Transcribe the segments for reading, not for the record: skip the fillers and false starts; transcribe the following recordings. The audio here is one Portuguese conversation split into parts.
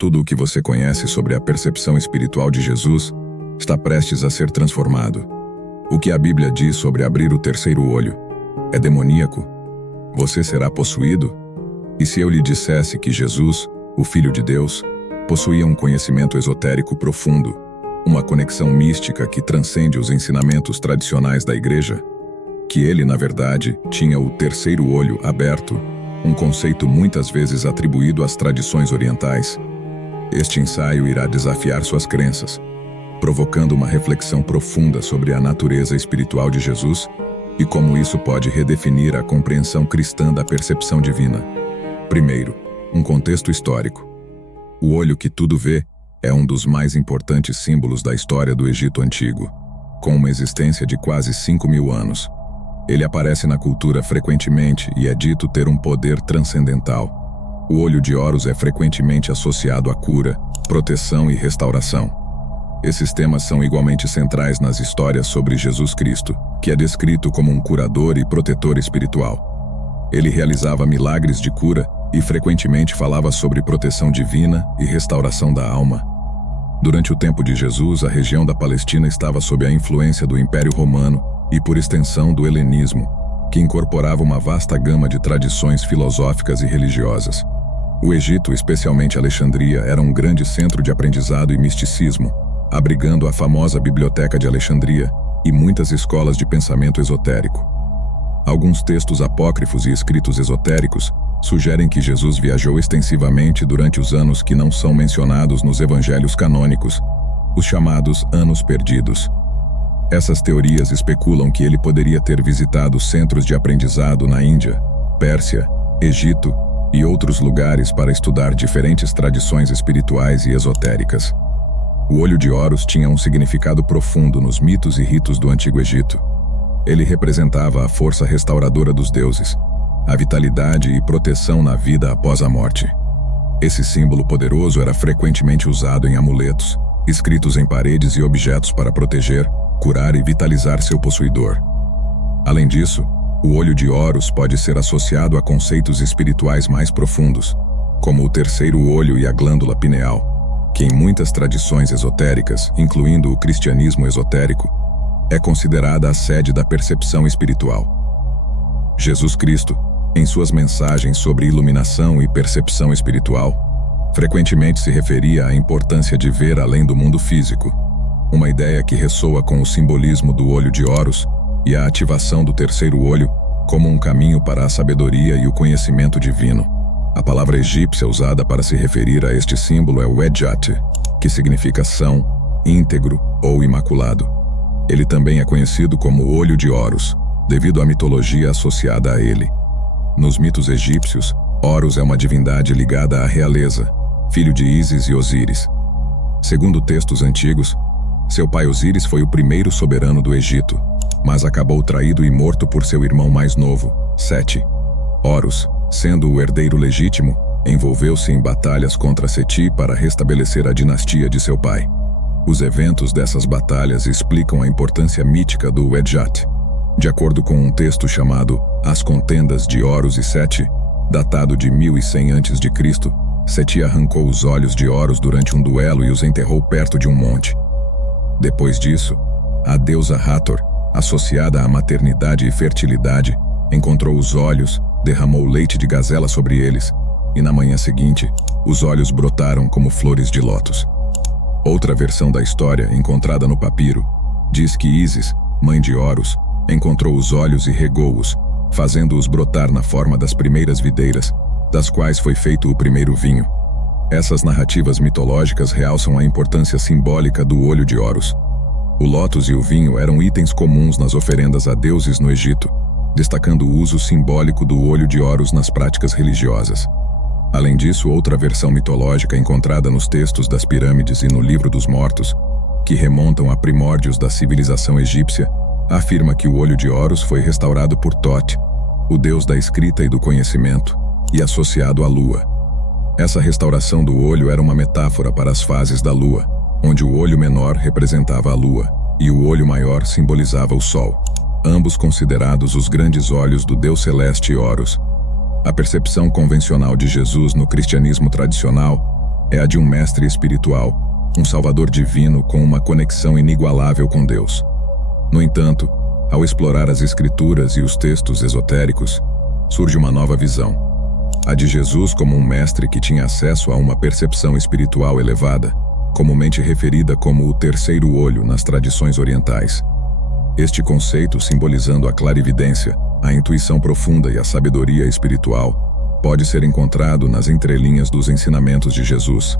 Tudo o que você conhece sobre a percepção espiritual de Jesus está prestes a ser transformado. O que a Bíblia diz sobre abrir o terceiro olho é demoníaco? Você será possuído? E se eu lhe dissesse que Jesus, o Filho de Deus, possuía um conhecimento esotérico profundo, uma conexão mística que transcende os ensinamentos tradicionais da Igreja? Que ele, na verdade, tinha o terceiro olho aberto, um conceito muitas vezes atribuído às tradições orientais? Este ensaio irá desafiar suas crenças, provocando uma reflexão profunda sobre a natureza espiritual de Jesus e como isso pode redefinir a compreensão cristã da percepção divina. Primeiro, um contexto histórico. O olho que tudo vê é um dos mais importantes símbolos da história do Egito Antigo, com uma existência de quase 5.000 anos. Ele aparece na cultura frequentemente e é dito ter um poder transcendental. O olho de Horus é frequentemente associado à cura, proteção e restauração. Esses temas são igualmente centrais nas histórias sobre Jesus Cristo, que é descrito como um curador e protetor espiritual. Ele realizava milagres de cura e frequentemente falava sobre proteção divina e restauração da alma. Durante o tempo de Jesus, a região da Palestina estava sob a influência do Império Romano e, por extensão, do helenismo, que incorporava uma vasta gama de tradições filosóficas e religiosas. O Egito, especialmente Alexandria, era um grande centro de aprendizado e misticismo, abrigando a famosa Biblioteca de Alexandria e muitas escolas de pensamento esotérico. Alguns textos apócrifos e escritos esotéricos sugerem que Jesus viajou extensivamente durante os anos que não são mencionados nos evangelhos canônicos, os chamados Anos Perdidos. Essas teorias especulam que ele poderia ter visitado centros de aprendizado na Índia, Pérsia, Egito e outros lugares para estudar diferentes tradições espirituais e esotéricas. O olho de Horus tinha um significado profundo nos mitos e ritos do Antigo Egito. Ele representava a força restauradora dos deuses, a vitalidade e proteção na vida após a morte. Esse símbolo poderoso era frequentemente usado em amuletos, escritos em paredes e objetos para proteger, curar e vitalizar seu possuidor. Além disso, o olho de Horus pode ser associado a conceitos espirituais mais profundos, como o terceiro olho e a glândula pineal, que em muitas tradições esotéricas, incluindo o cristianismo esotérico, é considerada a sede da percepção espiritual. Jesus Cristo, em suas mensagens sobre iluminação e percepção espiritual, frequentemente se referia à importância de ver além do mundo físico, uma ideia que ressoa com o simbolismo do olho de Horus e a ativação do terceiro olho como um caminho para a sabedoria e o conhecimento divino. A palavra egípcia usada para se referir a este símbolo é o Wedjat, que significa são, íntegro ou imaculado. Ele também é conhecido como olho de Horus, devido à mitologia associada a ele. Nos mitos egípcios, Horus é uma divindade ligada à realeza, filho de Ísis e Osíris. Segundo textos antigos, seu pai Osíris foi o primeiro soberano do Egito, mas acabou traído e morto por seu irmão mais novo, Sete. Horus, sendo o herdeiro legítimo, envolveu-se em batalhas contra Seti para restabelecer a dinastia de seu pai. Os eventos dessas batalhas explicam a importância mítica do Wedjat. De acordo com um texto chamado As Contendas de Horus e Sete, datado de 1100 a.C., Seti arrancou os olhos de Horus durante um duelo e os enterrou perto de um monte. Depois disso, a deusa Hathor, associada à maternidade e fertilidade, encontrou os olhos, derramou leite de gazela sobre eles, e na manhã seguinte, os olhos brotaram como flores de lótus. Outra versão da história, encontrada no papiro, diz que Ísis, mãe de Horus, encontrou os olhos e regou-os, fazendo-os brotar na forma das primeiras videiras, das quais foi feito o primeiro vinho. Essas narrativas mitológicas realçam a importância simbólica do olho de Horus. O lótus e o vinho eram itens comuns nas oferendas a deuses no Egito, destacando o uso simbólico do olho de Horus nas práticas religiosas. Além disso, outra versão mitológica encontrada nos textos das pirâmides e no Livro dos Mortos, que remontam a primórdios da civilização egípcia, afirma que o olho de Horus foi restaurado por Thoth, o deus da escrita e do conhecimento, e associado à lua. Essa restauração do olho era uma metáfora para as fases da lua, onde o olho menor representava a lua e o olho maior simbolizava o sol, ambos considerados os grandes olhos do deus celeste Horus. A percepção convencional de Jesus no cristianismo tradicional é a de um mestre espiritual, um salvador divino com uma conexão inigualável com Deus. No entanto, ao explorar as Escrituras e os textos esotéricos, surge uma nova visão. A de Jesus como um mestre que tinha acesso a uma percepção espiritual elevada, comumente referida como o terceiro olho nas tradições orientais. Este conceito, simbolizando a clarividência, a intuição profunda e a sabedoria espiritual, pode ser encontrado nas entrelinhas dos ensinamentos de Jesus.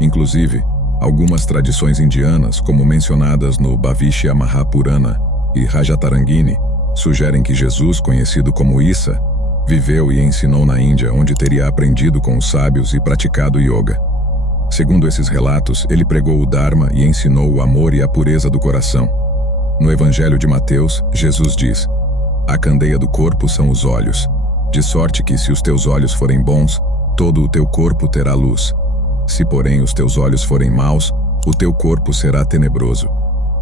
Inclusive, algumas tradições indianas, como mencionadas no Bhavishya Mahapurana e Rajatarangini, sugerem que Jesus, conhecido como Issa, viveu e ensinou na Índia, onde teria aprendido com os sábios e praticado yoga. Segundo esses relatos, ele pregou o Dharma e ensinou o amor e a pureza do coração. No Evangelho de Mateus, Jesus diz: "A candeia do corpo são os olhos, de sorte que, se os teus olhos forem bons, todo o teu corpo terá luz. Se, porém, os teus olhos forem maus, o teu corpo será tenebroso."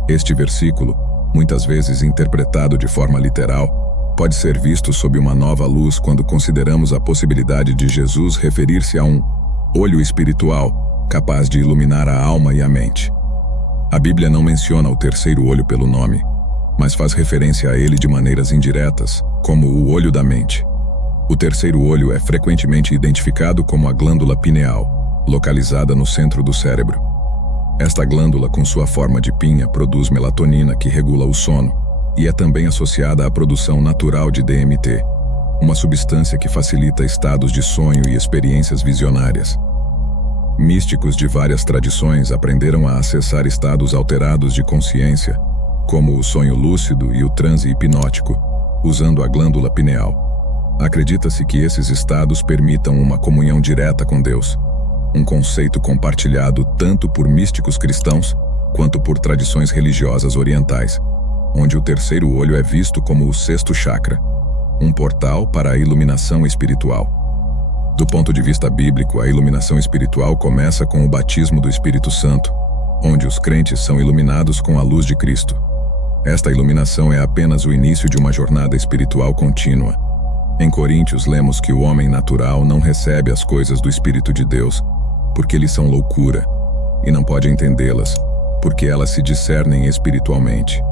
Este versículo, muitas vezes interpretado de forma literal, pode ser visto sob uma nova luz quando consideramos a possibilidade de Jesus referir-se a um olho espiritual capaz de iluminar a alma e a mente. A Bíblia não menciona o terceiro olho pelo nome, mas faz referência a ele de maneiras indiretas, como o olho da mente. O terceiro olho é frequentemente identificado como a glândula pineal, localizada no centro do cérebro. Esta glândula, com sua forma de pinha, produz melatonina, que regula o sono, e é também associada à produção natural de DMT, uma substância que facilita estados de sonho e experiências visionárias. Místicos de várias tradições aprenderam a acessar estados alterados de consciência, como o sonho lúcido e o transe hipnótico, usando a glândula pineal. Acredita-se que esses estados permitam uma comunhão direta com Deus, um conceito compartilhado tanto por místicos cristãos quanto por tradições religiosas orientais, onde o terceiro olho é visto como o sexto chakra, um portal para a iluminação espiritual. Do ponto de vista bíblico, a iluminação espiritual começa com o batismo do Espírito Santo, onde os crentes são iluminados com a luz de Cristo. Esta iluminação é apenas o início de uma jornada espiritual contínua. Em Coríntios lemos que o homem natural não recebe as coisas do Espírito de Deus, porque lhes são loucura, e não pode entendê-las, porque elas se discernem espiritualmente.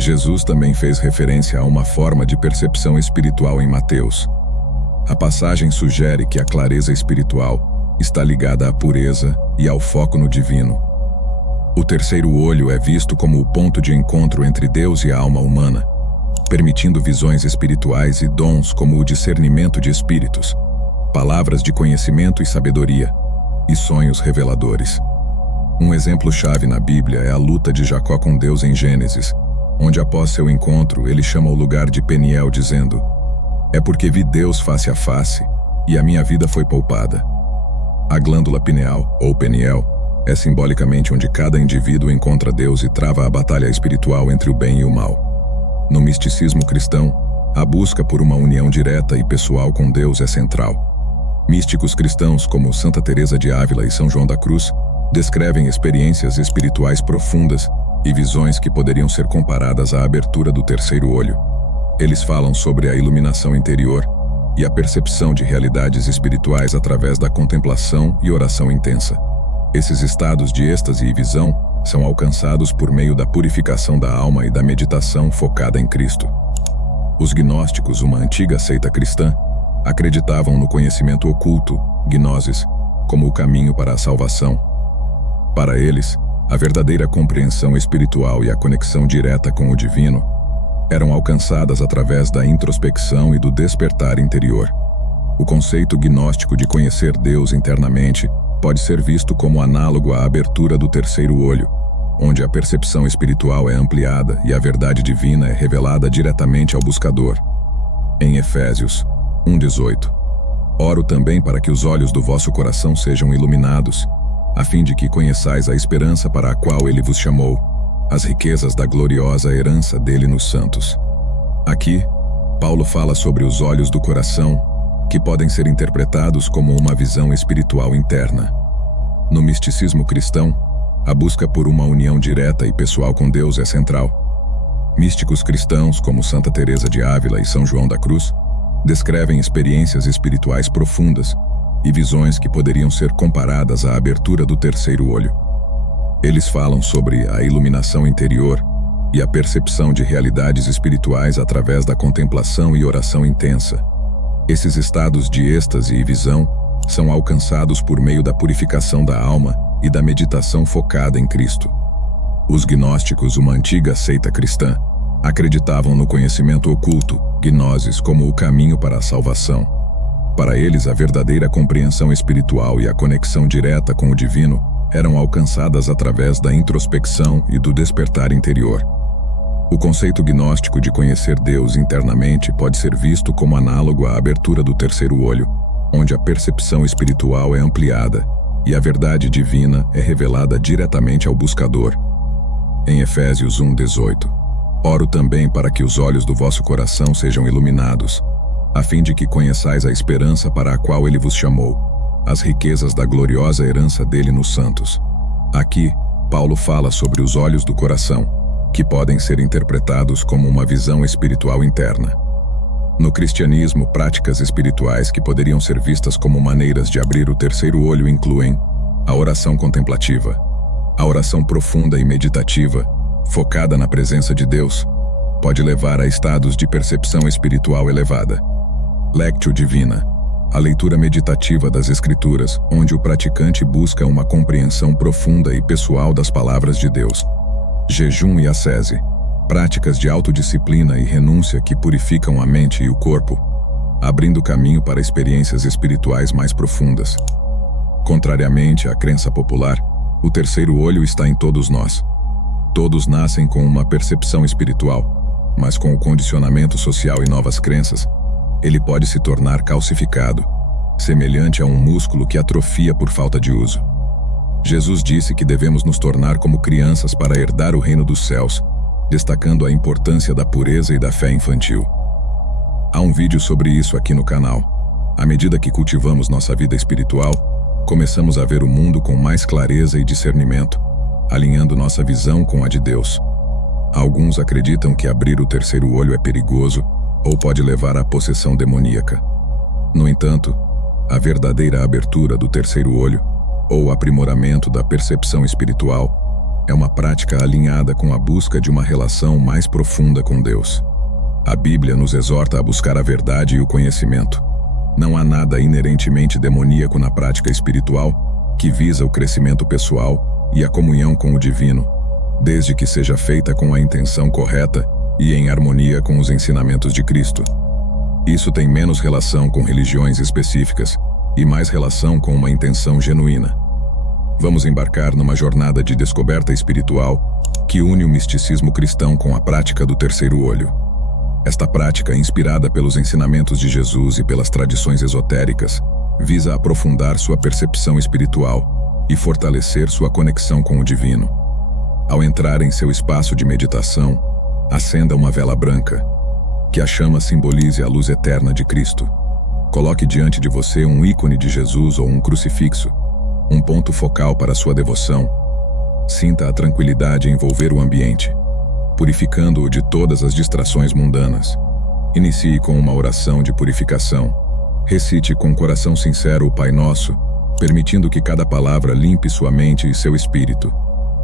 Jesus também fez referência a uma forma de percepção espiritual em Mateus. A passagem sugere que a clareza espiritual está ligada à pureza e ao foco no divino. O terceiro olho é visto como o ponto de encontro entre Deus e a alma humana, permitindo visões espirituais e dons como o discernimento de espíritos, palavras de conhecimento e sabedoria, e sonhos reveladores. Um exemplo-chave na Bíblia é a luta de Jacó com Deus em Gênesis, onde após seu encontro ele chama o lugar de Peniel dizendo: "É porque vi Deus face a face, e a minha vida foi poupada." A glândula pineal, ou Peniel, é simbolicamente onde cada indivíduo encontra Deus e trava a batalha espiritual entre o bem e o mal. No misticismo cristão, a busca por uma união direta e pessoal com Deus é central. Místicos cristãos como Santa Teresa de Ávila e São João da Cruz descrevem experiências espirituais profundas e visões que poderiam ser comparadas à abertura do terceiro olho. Eles falam sobre a iluminação interior e a percepção de realidades espirituais através da contemplação e oração intensa. Esses estados de êxtase e visão são alcançados por meio da purificação da alma e da meditação focada em Cristo. Os gnósticos, uma antiga seita cristã, acreditavam no conhecimento oculto, gnosis, como o caminho para a salvação. Para eles, a verdadeira compreensão espiritual e a conexão direta com o divino eram alcançadas através da introspecção e do despertar interior. O conceito gnóstico de conhecer Deus internamente pode ser visto como análogo à abertura do terceiro olho, onde a percepção espiritual é ampliada e a verdade divina é revelada diretamente ao buscador. Em Efésios 1:18, oro também para que os olhos do vosso coração sejam iluminados, a fim de que conheçais a esperança para a qual ele vos chamou, as riquezas da gloriosa herança dele nos santos. Aqui, Paulo fala sobre os olhos do coração, que podem ser interpretados como uma visão espiritual interna. No misticismo cristão, a busca por uma união direta e pessoal com Deus é central. Místicos cristãos como Santa Teresa de Ávila e São João da Cruz descrevem experiências espirituais profundas, e visões que poderiam ser comparadas à abertura do terceiro olho. Eles falam sobre a iluminação interior e a percepção de realidades espirituais através da contemplação e oração intensa. Esses estados de êxtase e visão são alcançados por meio da purificação da alma e da meditação focada em Cristo. Os gnósticos, uma antiga seita cristã, acreditavam no conhecimento oculto, gnosis, como o caminho para a salvação. Para eles, a verdadeira compreensão espiritual e a conexão direta com o divino eram alcançadas através da introspecção e do despertar interior. O conceito gnóstico de conhecer Deus internamente pode ser visto como análogo à abertura do terceiro olho, onde a percepção espiritual é ampliada e a verdade divina é revelada diretamente ao buscador. Em Efésios 1:18, oro também para que os olhos do vosso coração sejam iluminados, a fim de que conheçais a esperança para a qual ele vos chamou, as riquezas da gloriosa herança dele nos santos. Aqui, Paulo fala sobre os olhos do coração, que podem ser interpretados como uma visão espiritual interna. No cristianismo, práticas espirituais que poderiam ser vistas como maneiras de abrir o terceiro olho incluem a oração contemplativa, a oração profunda e meditativa, focada na presença de Deus, pode levar a estados de percepção espiritual elevada. Lectio Divina, a leitura meditativa das Escrituras, onde o praticante busca uma compreensão profunda e pessoal das palavras de Deus. Jejum e ascese, práticas de autodisciplina e renúncia que purificam a mente e o corpo, abrindo caminho para experiências espirituais mais profundas. Contrariamente à crença popular, o terceiro olho está em todos nós. Todos nascem com uma percepção espiritual, mas com o condicionamento social e novas crenças, ele pode se tornar calcificado, semelhante a um músculo que atrofia por falta de uso. Jesus disse que devemos nos tornar como crianças para herdar o reino dos céus, destacando a importância da pureza e da fé infantil. Há um vídeo sobre isso aqui no canal. À medida que cultivamos nossa vida espiritual, começamos a ver o mundo com mais clareza e discernimento, alinhando nossa visão com a de Deus. Alguns acreditam que abrir o terceiro olho é perigoso ou pode levar à possessão demoníaca. No entanto, a verdadeira abertura do terceiro olho, ou aprimoramento da percepção espiritual, é uma prática alinhada com a busca de uma relação mais profunda com Deus. A Bíblia nos exorta a buscar a verdade e o conhecimento. Não há nada inerentemente demoníaco na prática espiritual que visa o crescimento pessoal e a comunhão com o divino, desde que seja feita com a intenção correta e em harmonia com os ensinamentos de Cristo. Isso tem menos relação com religiões específicas e mais relação com uma intenção genuína. Vamos embarcar numa jornada de descoberta espiritual que une o misticismo cristão com a prática do terceiro olho. Esta prática, inspirada pelos ensinamentos de Jesus e pelas tradições esotéricas, visa aprofundar sua percepção espiritual e fortalecer sua conexão com o divino. Ao entrar em seu espaço de meditação, acenda uma vela branca, que a chama simbolize a luz eterna de Cristo. Coloque diante de você um ícone de Jesus ou um crucifixo, um ponto focal para sua devoção. Sinta a tranquilidade envolver o ambiente, purificando-o de todas as distrações mundanas. Inicie com uma oração de purificação. Recite com coração sincero o Pai Nosso, permitindo que cada palavra limpe sua mente e seu espírito.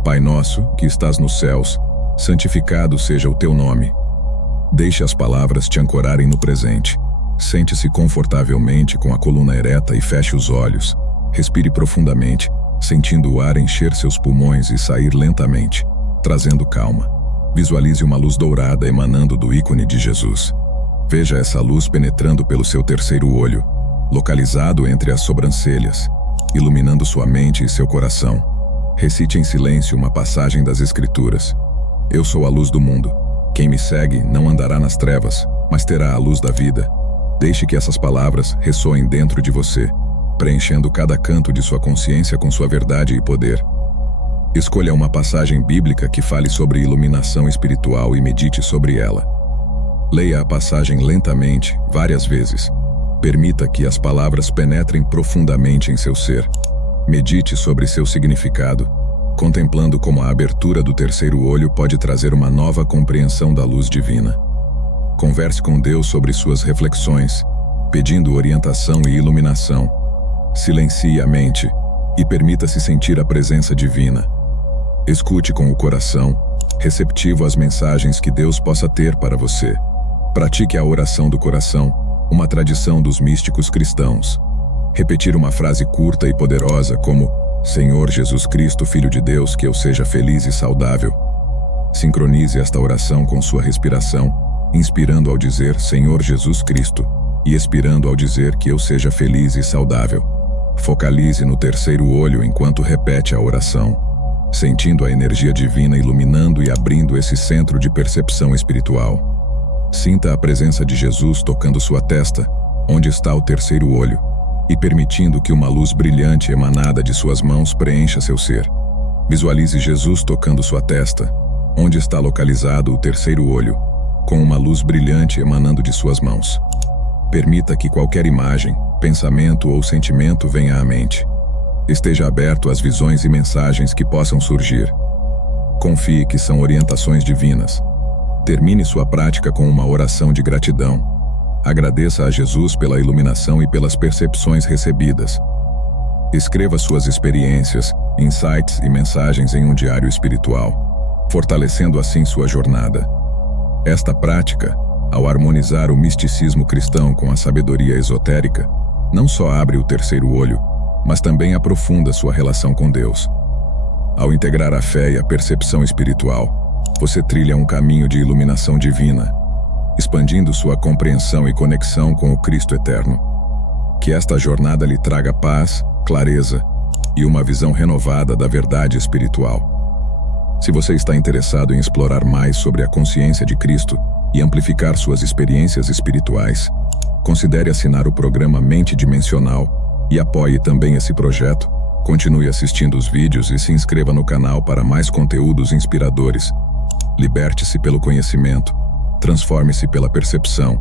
Pai Nosso, que estás nos céus, santificado seja o teu nome. Deixe as palavras te ancorarem no presente. Sente-se confortavelmente com a coluna ereta e feche os olhos. Respire profundamente, sentindo o ar encher seus pulmões e sair lentamente, trazendo calma. Visualize uma luz dourada emanando do ícone de Jesus. Veja essa luz penetrando pelo seu terceiro olho, localizado entre as sobrancelhas, iluminando sua mente e seu coração. Recite em silêncio uma passagem das Escrituras. Eu sou a luz do mundo. Quem me segue não andará nas trevas, mas terá a luz da vida. Deixe que essas palavras ressoem dentro de você, preenchendo cada canto de sua consciência com sua verdade e poder. Escolha uma passagem bíblica que fale sobre iluminação espiritual e medite sobre ela. Leia a passagem lentamente, várias vezes. Permita que as palavras penetrem profundamente em seu ser. Medite sobre seu significado, contemplando como a abertura do terceiro olho pode trazer uma nova compreensão da luz divina. Converse com Deus sobre suas reflexões, pedindo orientação e iluminação. Silencie a mente e permita-se sentir a presença divina. Escute com o coração, receptivo às mensagens que Deus possa ter para você. Pratique a oração do coração, uma tradição dos místicos cristãos. Repetir uma frase curta e poderosa como: Senhor Jesus Cristo, Filho de Deus, que eu seja feliz e saudável. Sincronize esta oração com sua respiração, inspirando ao dizer Senhor Jesus Cristo e expirando ao dizer que eu seja feliz e saudável. Focalize no terceiro olho enquanto repete a oração, sentindo a energia divina iluminando e abrindo esse centro de percepção espiritual. Sinta a presença de Jesus tocando sua testa, onde está o terceiro olho, e permitindo que uma luz brilhante emanada de suas mãos preencha seu ser. Visualize Jesus tocando sua testa, onde está localizado o terceiro olho, com uma luz brilhante emanando de suas mãos. Permita que qualquer imagem, pensamento ou sentimento venha à mente. Esteja aberto às visões e mensagens que possam surgir. Confie que são orientações divinas. Termine sua prática com uma oração de gratidão. Agradeça a Jesus pela iluminação e pelas percepções recebidas. Escreva suas experiências, insights e mensagens em um diário espiritual, fortalecendo assim sua jornada. Esta prática, ao harmonizar o misticismo cristão com a sabedoria esotérica, não só abre o terceiro olho, mas também aprofunda sua relação com Deus. Ao integrar a fé e a percepção espiritual, você trilha um caminho de iluminação divina, expandindo sua compreensão e conexão com o Cristo eterno. Que esta jornada lhe traga paz, clareza e uma visão renovada da verdade espiritual. Se você está interessado em explorar mais sobre a consciência de Cristo e amplificar suas experiências espirituais, considere assinar o programa Mente Dimensional e apoie também esse projeto. Continue assistindo os vídeos e se inscreva no canal para mais conteúdos inspiradores. Liberte-se pelo conhecimento, transforme-se pela percepção